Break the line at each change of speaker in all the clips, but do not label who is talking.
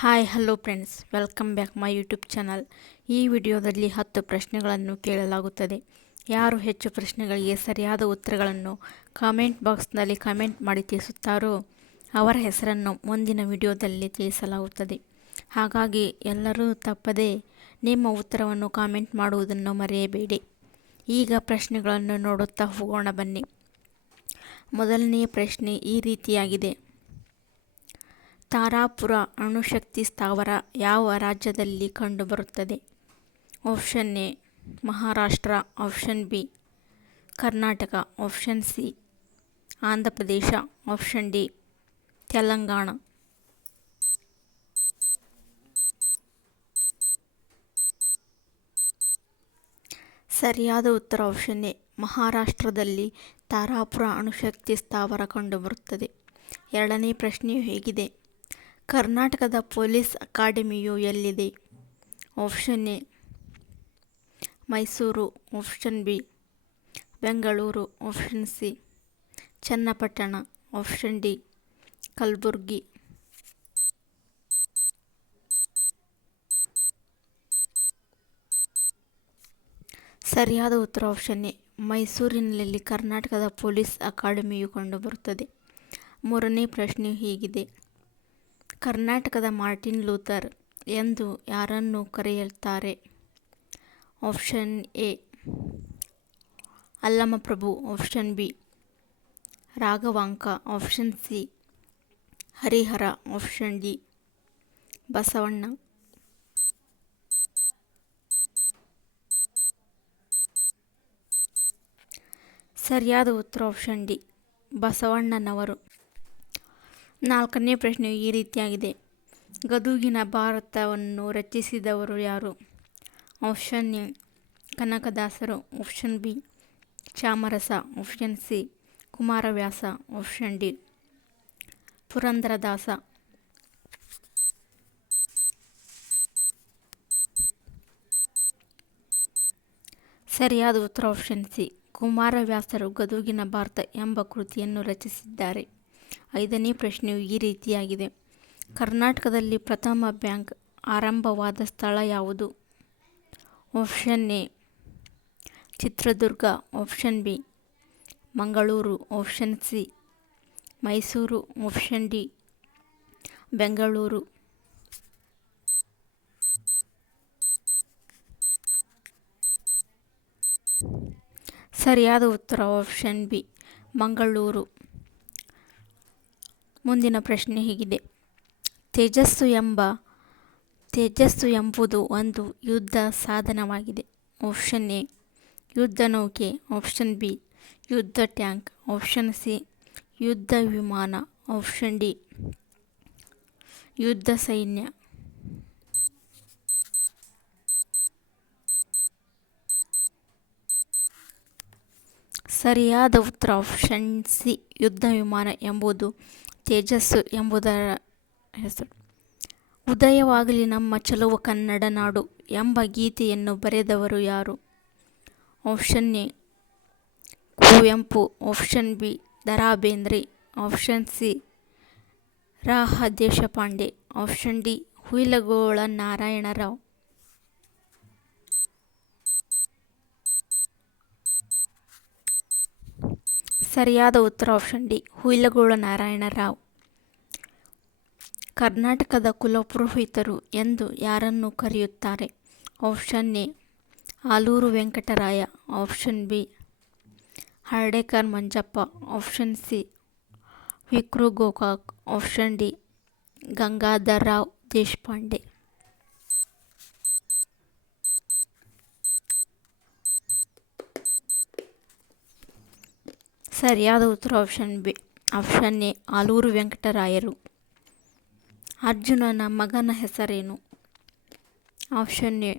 Hi, hello friends. Welcome back my YouTube channel. ಈ ವಿಡಿಯೋದಲ್ಲಿ ಹತ್ತು ಪ್ರಶ್ನೆಗಳನ್ನು ಕೇಳಲಾಗುತ್ತದೆ. ಯಾರು ಹೆಚ್ಚು ಪ್ರಶ್ನೆಗಳಿಗೆ ಸರಿಯಾದ ಉತ್ತರಗಳನ್ನು ಕಾಮೆಂಟ್ ಬಾಕ್ಸ್ನಲ್ಲಿ ಕಮೆಂಟ್ ಮಾಡಿ ತಿಳಿಸುತ್ತಾರೋ ಅವರ ಹೆಸರನ್ನು ಮುಂದಿನ ವಿಡಿಯೋದಲ್ಲಿ ತಿಳಿಸಲಾಗುತ್ತದೆ. ಹಾಗಾಗಿ ಎಲ್ಲರೂ ತಪ್ಪದೆ ನಿಮ್ಮ ಉತ್ತರವನ್ನು ಕಾಮೆಂಟ್ ಮಾಡುವುದನ್ನು ಮರೆಯಬೇಡಿ. ಈಗ ಪ್ರಶ್ನೆಗಳನ್ನು ನೋಡುತ್ತಾ ಹೋಗೋಣ ಬನ್ನಿ. ಮೊದಲನೆಯ ಪ್ರಶ್ನೆ ಈ ರೀತಿಯಾಗಿದೆ. ತಾರಾಪುರ ಅಣುಶಕ್ತಿ ಸ್ಥಾವರ ಯಾವ ರಾಜ್ಯದಲ್ಲಿ ಕಂಡುಬರುತ್ತದೆ? Option A, Maharashtra. Option B, Karnataka. Option C Andhra Pradesh option D, Telangana. ಸರಿಯಾದ ಉತ್ತರ ಆಪ್ಷನ್ ಎ, ಮಹಾರಾಷ್ಟ್ರದಲ್ಲಿ ತಾರಾಪುರ ಅಣುಶಕ್ತಿ ಸ್ಥಾವರ ಕಂಡುಬರುತ್ತದೆ. ಎರಡನೇ ಪ್ರಶ್ನೆಯು ಹೇಗಿದೆ. ಕರ್ನಾಟಕದ ಪೊಲೀಸ್ ಅಕಾಡೆಮಿಯು ಎಲ್ಲಿದೆ? Option A, Mysuru. Option B, Bengaluru. Option C, Channapatna. Option D, Kalaburagi. ಸರಿಯಾದ ಉತ್ತರ ಆಪ್ಷನ್ ಎ ಮೈಸೂರಿನಲ್ಲಿ ಕರ್ನಾಟಕದ ಪೊಲೀಸ್ ಅಕಾಡೆಮಿಯು ಕಂಡುಬರುತ್ತದೆ. ಮೂರನೇ ಪ್ರಶ್ನೆ ಹೀಗಿದೆ. ಕರ್ನಾಟಕದ ಮಾರ್ಟಿನ್ ಲೂಥರ್ ಎಂದು ಯಾರನ್ನು ಕರೆಯುತ್ತಾರೆ option A, Allamaprabhu. Option B, Raghavanka. Option C, Harihara. Option D, Basavanna. ಸರಿಯಾದ ಉತ್ತರ ಆಪ್ಷನ್ ಡಿ, ಬಸವಣ್ಣನವರು. ನಾಲ್ಕನೇ ಪ್ರಶ್ನೆ ಈ ರೀತಿಯಾಗಿದೆ. ಗದುಗಿನ ಭಾರತವನ್ನು ರಚಿಸಿದವರು ಯಾರು? ಆಪ್ಷನ್ ಎ, ಕನಕದಾಸರು. Option B, Chamarasa. Option C, Kumaravyasa. Option D, Purandaradasa. ಸರಿಯಾದ ಉತ್ತರ ಆಪ್ಷನ್ ಸಿ. ಕುಮಾರವ್ಯಾಸರು ಗದುಗಿನ ಭಾರತ ಎಂಬ ಕೃತಿಯನ್ನು ರಚಿಸಿದ್ದಾರೆ. ಐದನೇ ಪ್ರಶ್ನೆಯು ಈ ರೀತಿಯಾಗಿದೆ. ಕರ್ನಾಟಕದಲ್ಲಿ ಪ್ರಥಮ ಬ್ಯಾಂಕ್ ಆರಂಭವಾದ ಸ್ಥಳ ಯಾವುದು? Option A, Chitradurga. Option B, Mangaluru. Option C, Mysuru. Option D, Bengaluru. ಸರಿಯಾದ ಉತ್ತರ ಆಪ್ಷನ್ ಬಿ, ಮಂಗಳೂರು. ಮುಂದಿನ ಪ್ರಶ್ನೆ ಹೀಗಿದೆ. ತೇಜಸ್ಸು ಎಂಬ, ತೇಜಸ್ಸು ಎಂಬುದು ಒಂದು ಯುದ್ಧ ಸಾಧನವಾಗಿದೆ. ಆಪ್ಷನ್ ಎ ಯುದ್ಧ ನೌಕೆ. ಆಪ್ಷನ್ ಬಿ ಯುದ್ಧ ಟ್ಯಾಂಕ್. ಆಪ್ಷನ್ ಸಿ ಯುದ್ಧ ವಿಮಾನ. ಆಪ್ಷನ್ ಡಿ ಯುದ್ಧ ಸೈನ್ಯ. ಸರಿಯಾದ ಉತ್ತರ. ಆಪ್ಷನ್ ಸಿ ಯುದ್ಧ ವಿಮಾನ ಎಂಬುದು ತೇಜಸ್ಸು ಎಂಬುದರ ಹೆಸರು. ಉದಯವಾಗಲಿ ನಮ್ಮ ಚಲುವ ಕನ್ನಡ ನಾಡು ಎಂಬ ಗೀತೆಯನ್ನು ಬರೆದವರು ಯಾರು? Option A, Kuvempu. Option B Da Ra Bendre option C Ra Ha Deshpande option D Huilgol Narayanrao ಸರಿಯಾದ ಉತ್ತರ ಆಪ್ಷನ್ ಡಿ, ಹುಯಿಲಗೋಳ ನಾರಾಯಣರಾವ್. ಕರ್ನಾಟಕದ ಕುಲಪುರೋಹಿತರು ಎಂದು ಯಾರನ್ನು ಕರೆಯುತ್ತಾರೆ? Option A, Aluru Venkataraya. Option B, Hardekar Manjappa. Option C, Vi Kru Gokak. Option D Gangadharrao Deshpande. ಸರಿಯಾದ ಉತ್ತರ option B option A, Aluru ವೆಂಕಟರಾಯರು. ಅರ್ಜುನನ ಮಗನ ಹೆಸರೇನು? Option A,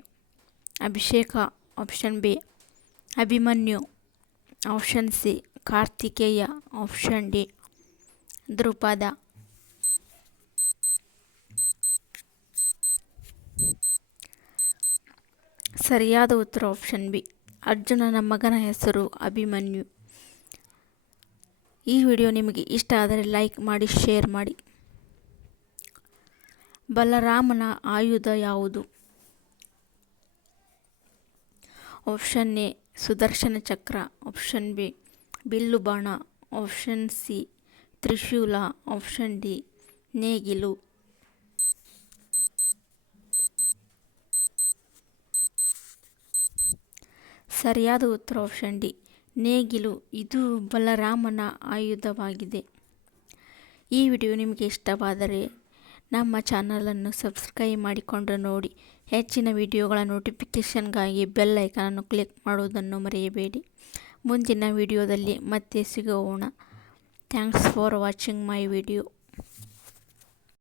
Abhisheka. Option B, Abhimanyu. Option C, Kartikeya. Option D, Drupada. ಸರಿಯಾದ ಉತ್ತರ option B, ಅರ್ಜುನನ ಮಗನ ಹೆಸರು ಅಭಿಮನ್ಯು. ಈ ವಿಡಿಯೋ ನಿಮಗೆ ಇಷ್ಟ ಆದರೆ ಲೈಕ್ ಮಾಡಿ, ಶೇರ್ ಮಾಡಿ. ಬಲರಾಮನ ಆಯುಧ ಯಾವುದು? Option A, Sudarshana Chakra. Option B, bill ಬಾಣ. ಆಪ್ಷನ್ ಸಿ, ತ್ರಿಶೂಲ. ಆಪ್ಷನ್ ಡಿ, ನೇಗಿಲು. ಸರಿಯಾದ ಉತ್ತರ ಆಪ್ಷನ್ ಡಿ. ನೇಗಿಲು, ಇದು ಬಲರಾಮನ ಆಯುಧವಾಗಿದೆ. ಈ ವಿಡಿಯೋ ನಿಮಗೆ ಇಷ್ಟವಾದರೆ ನಮ್ಮ ಚಾನಲನ್ನು ಸಬ್ಸ್ಕ್ರೈಬ್ ಮಾಡಿಕೊಂಡು ನೋಡಿ. ಹೆಚ್ಚಿನ ವಿಡಿಯೋಗಳ ನೋಟಿಫಿಕೇಷನ್ಗಾಗಿ ಬೆಲ್ ಐಕಾನನ್ನು ಕ್ಲಿಕ್ ಮಾಡುವುದನ್ನು ಮರೆಯಬೇಡಿ. ಮುಂದಿನ ವಿಡಿಯೋದಲ್ಲಿ ಮತ್ತೆ ಸಿಗೋಣ. Thanks for watching my video.